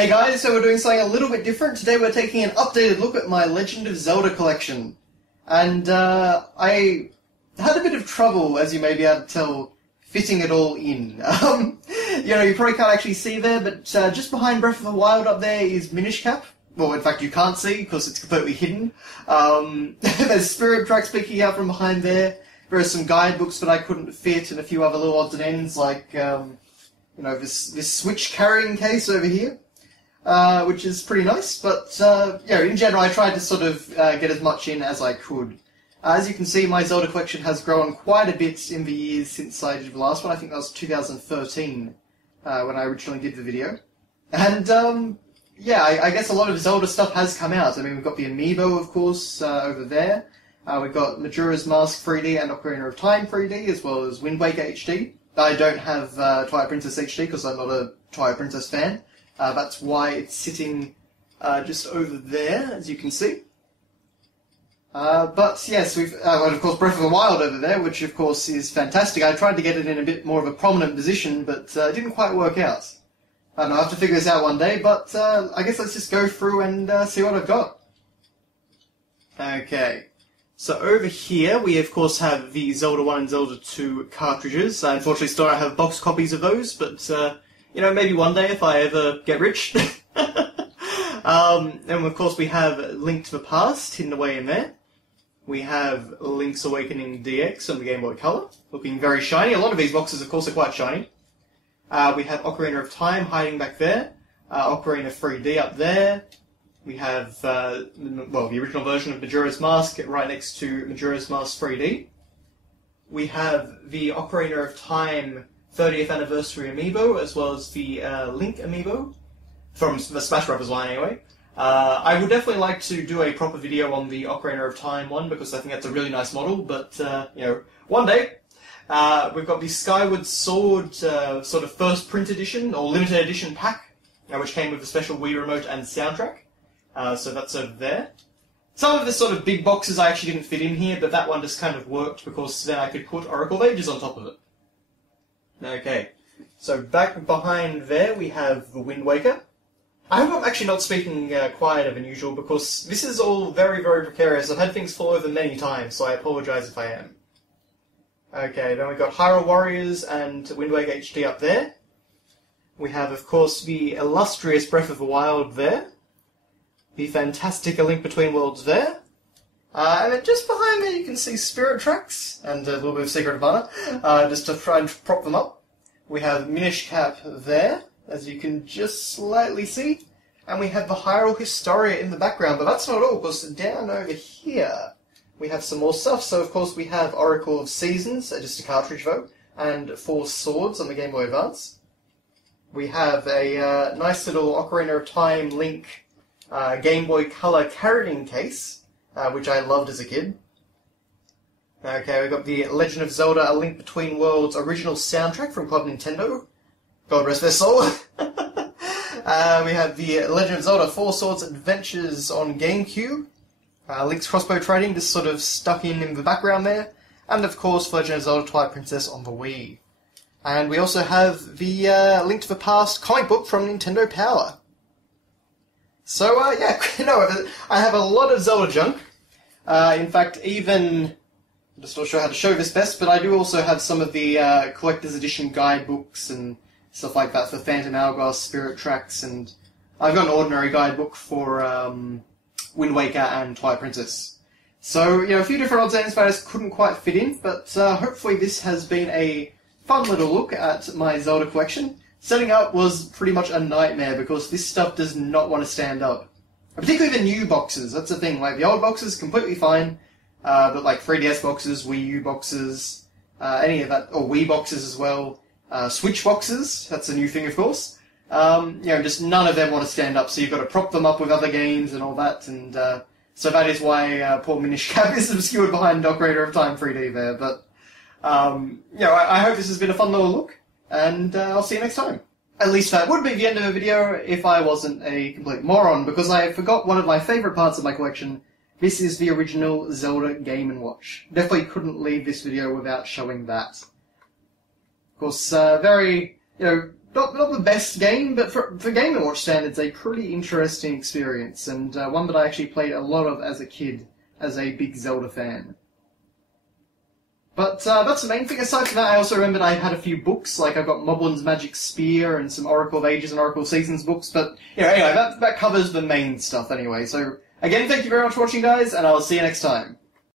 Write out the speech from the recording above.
Hey guys, so we're doing something a little bit different. Today we're taking an updated look at my Legend of Zelda collection. And I had a bit of trouble, as you may be able to tell, fitting it all in. You probably can't actually see there, but just behind Breath of the Wild up there is Minish Cap. Well, in fact, you can't see because it's completely hidden. There's Spirit Tracks peeking out from behind there. There are some guidebooks that I couldn't fit, and a few other little odds and ends, like this Switch carrying case over here, which is pretty nice. But in general, I tried to sort of get as much in as I could. As you can see, my Zelda collection has grown quite a bit in the years since I did the last one. I think that was 2013 when I originally did the video. And I guess a lot of Zelda stuff has come out. I mean, we've got the Amiibo, of course, over there. We've got Majora's Mask 3D and Ocarina of Time 3D, as well as Wind Waker HD. I don't have Twilight Princess HD because I'm not a Twilight Princess fan. That's why it's sitting just over there, as you can see. But yes, we've and of course Breath of the Wild over there, which of course is fantastic. I tried to get it in a bit more of a prominent position, but it didn't quite work out. I don't know, I'll have to figure this out one day, but I guess let's just go through and see what I've got. Okay. So over here, we of course have the Zelda 1 and Zelda 2 cartridges. I unfortunately still don't have box copies of those, but, maybe one day if I ever get rich. And of course we have Link to the Past hidden away in there. We have Link's Awakening DX on the Game Boy Color, looking very shiny. A lot of these boxes, of course, are quite shiny. We have Ocarina of Time hiding back there. Ocarina 3D up there. We have, the original version of Majora's Mask right next to Majora's Mask 3D. We have the Ocarina of Time 30th Anniversary Amiibo, as well as the Link Amiibo, from the Smash Bros. Line anyway. I would definitely like to do a proper video on the Ocarina of Time one, because I think that's a really nice model, but, one day. We've got the Skyward Sword sort of first print edition, or limited edition pack, which came with a special Wii remote and soundtrack. So that's over there. Some of the sort of big boxes I actually didn't fit in here, but that one just kind of worked because then I could put Oracle of Ages on top of it. Okay, so back behind there we have the Wind Waker. I hope I'm actually not speaking quieter than usual because this is all very, very precarious. I've had things fall over many times, so I apologise if I am. Okay, then we've got Hyrule Warriors and Wind Waker HD up there. We have, of course, the illustrious Breath of the Wild there. The fantastic A Link Between Worlds there. And then just behind there you can see Spirit Tracks and a little bit of Secret of Mana, just to try and prop them up. We have Minish Cap there, as you can just slightly see. And we have the Hyrule Historia in the background, but that's not all, because down over here we have some more stuff. So of course we have Oracle of Seasons, just a cartridge though, and 4 Swords on the Game Boy Advance. We have a nice little Ocarina of Time Link Game Boy Color carrying case, which I loved as a kid. Okay, we've got the Legend of Zelda A Link Between Worlds original soundtrack from Club Nintendo. God rest their soul. We have the Legend of Zelda 4 Swords Adventures on GameCube. Link's Crossbow Trading just sort of stuck in the background there. And of course, Legend of Zelda Twilight Princess on the Wii. And we also have the Link to the Past comic book from Nintendo Power. So, I have a lot of Zelda junk. In fact, I'm just not sure how to show this best, but I do also have some of the Collector's Edition guidebooks and stuff like that for Phantom Hourglass, Spirit Tracks, and I've got an ordinary guidebook for Wind Waker and Twilight Princess. So, a few different odds and ends that I just couldn't quite fit in, but hopefully this has been a fun little look at my Zelda collection. Setting up was pretty much a nightmare because this stuff does not want to stand up. Particularly the new boxes, that's the thing. Like, the old boxes, completely fine, but like 3DS boxes, Wii U boxes, any of that, or Wii boxes as well, Switch boxes, that's a new thing of course. Just none of them want to stand up, so you've got to prop them up with other games and all that, and so that is why poor Minish Cap is obscured behind Ocarina of Time 3D there, but I hope this has been a fun little look. And I'll see you next time. At least that would be the end of the video if I wasn't a complete moron, because I forgot one of my favourite parts of my collection. This is the original Zelda Game & Watch. Definitely couldn't leave this video without showing that. Of course, very, not the best game, but for Game & Watch standards, a pretty interesting experience, and one that I actually played a lot of as a kid, as a big Zelda fan. But that's the main thing. Aside from that, I also remembered I had a few books, like I've got Moblin's Magic Spear and some Oracle of Ages and Oracle of Seasons books, but anyway, that covers the main stuff anyway. So, again, thank you very much for watching, guys, and I'll see you next time.